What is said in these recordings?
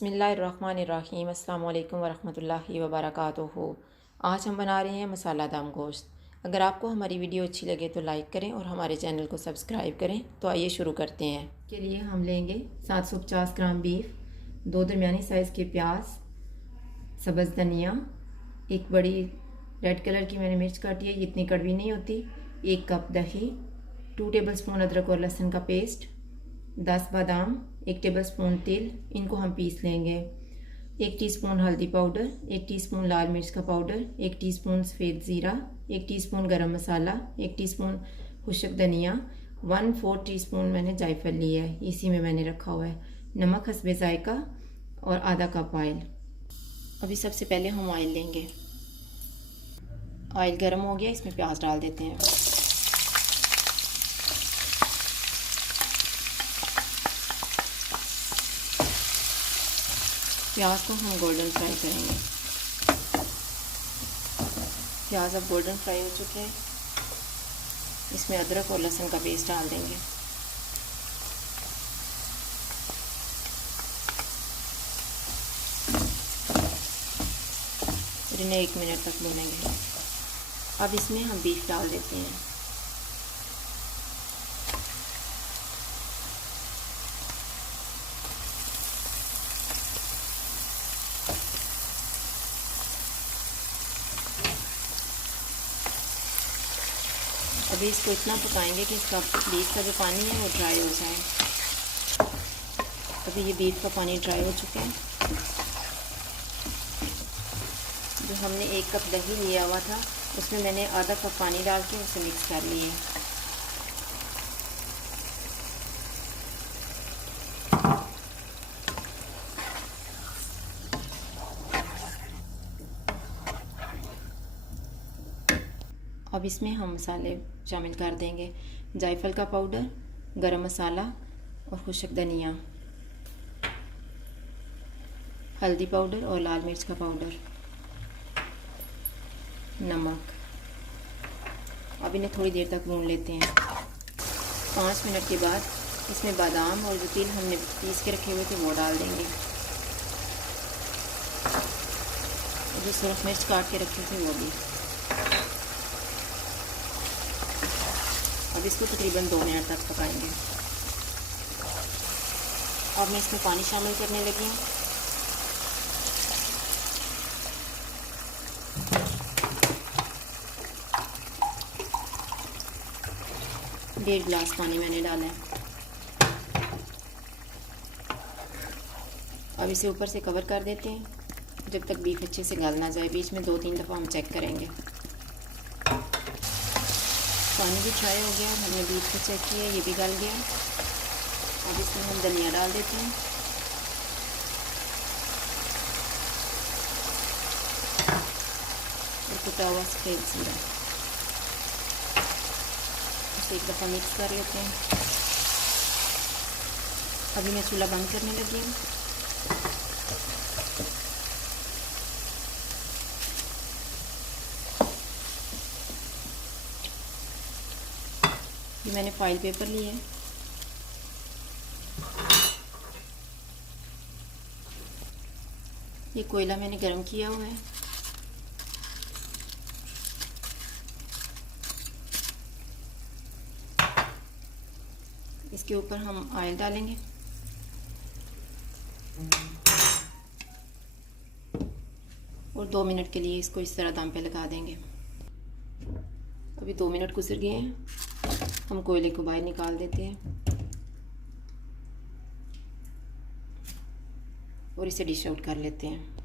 बिस्मिल्लाहिर्रहमानिर्रहीम अस्सलाम वालेकुम वरहमतुल्लाहि वबरकातुहू। आज हम बना रहे हैं मसाला दम गोश्त। अगर आपको हमारी वीडियो अच्छी लगे तो लाइक करें और हमारे चैनल को सब्सक्राइब करें। तो आइए शुरू करते हैं। के लिए हम लेंगे 750 ग्राम बीफ, 2 दरमियानी साइज़ के प्याज, सब्ज़ धनिया, एक बड़ी रेड कलर की मैंने मिर्च काटी है, इतनी कड़वी नहीं होती, 1 कप दही, 2 टेबलस्पून अदरक और लहसुन का पेस्ट, 10 बादाम, 1 टेबलस्पून तेल, इनको हम पीस लेंगे। 1 टीस्पून हल्दी पाउडर, 1 टीस्पून लाल मिर्च का पाउडर, 1 टीस्पून सफ़ेद ज़ीरा, 1 टीस्पून गरम मसाला, 1 टीस्पून खुश्क धनिया, 1/4 टीस्पून मैंने जायफल लिया है, इसी में मैंने रखा हुआ है, नमक हस्बे जायका और आधा कप ऑयल। अभी सबसे पहले हम ऑयल लेंगे। ऑयल गर्म हो गया, इसमें प्याज डाल देते हैं। प्याज को हम गोल्डन फ्राई करेंगे। प्याज अब गोल्डन फ्राई हो चुके हैं, इसमें अदरक और लहसुन का पेस्ट डाल देंगे। और इन्हें 1 मिनट तक भूनेंगे। अब इसमें हम बीफ डाल देते हैं। अभी इसको इतना पकाएंगे कि इसका बीफ का जो पानी है वो ड्राई हो जाए। अभी ये बीफ का पानी ड्राई हो चुका है। जो हमने 1 कप दही लिया हुआ था उसमें मैंने आधा कप पानी डाल के उसे मिक्स कर लिए। अब इसमें हम मसाले शामिल कर देंगे। जायफल का पाउडर, गरम मसाला और खुश्क धनिया, हल्दी पाउडर और लाल मिर्च का पाउडर, नमक। अब इन्हें थोड़ी देर तक भून लेते हैं। 5 मिनट के बाद इसमें बादाम और जो तिल हमने पीस के रखे हुए थे वो डाल देंगे। और जो सुरख मिर्च काट के रखे थे वो भी। अब इसको तकरीबन 2 मिनट तक पकाएंगे। अब मैं इसमें पानी शामिल करने लगी हूँ। डेढ़ गिलास पानी मैंने डाला है। अब इसे ऊपर से कवर कर देते हैं जब तक बीफ अच्छे से गल ना जाए। बीच में 2-3 दफ़ा हम चेक करेंगे। पानी भी ड्राई हो गया, हमने बीफ को चेक किया, ये भी गल गया। अब इसमें हम धनिया डाल देते हैं। और कुटा हुआ सफ़ेद ज़ीरा, इसे एक दफ़ा मिक्स कर लेते हैं। अभी मैं चूल्हा बंद करने लगी हूँ। ये मैंने फॉइल पेपर लिए हैं। ये कोयला मैंने गरम किया हुआ है। इसके ऊपर हम ऑयल डालेंगे और 2 मिनट के लिए इसको इस तरह दम पे लगा देंगे। अभी 2 मिनट गुजर गए हैं, हम कोयले को बाहर निकाल देते हैं और इसे डिश आउट कर लेते हैं।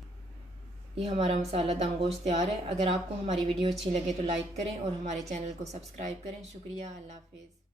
ये हमारा मसाला दम गोश्त तैयार है। अगर आपको हमारी वीडियो अच्छी लगे तो लाइक करें और हमारे चैनल को सब्सक्राइब करें। शुक्रिया, अल्लाह हाफिज़।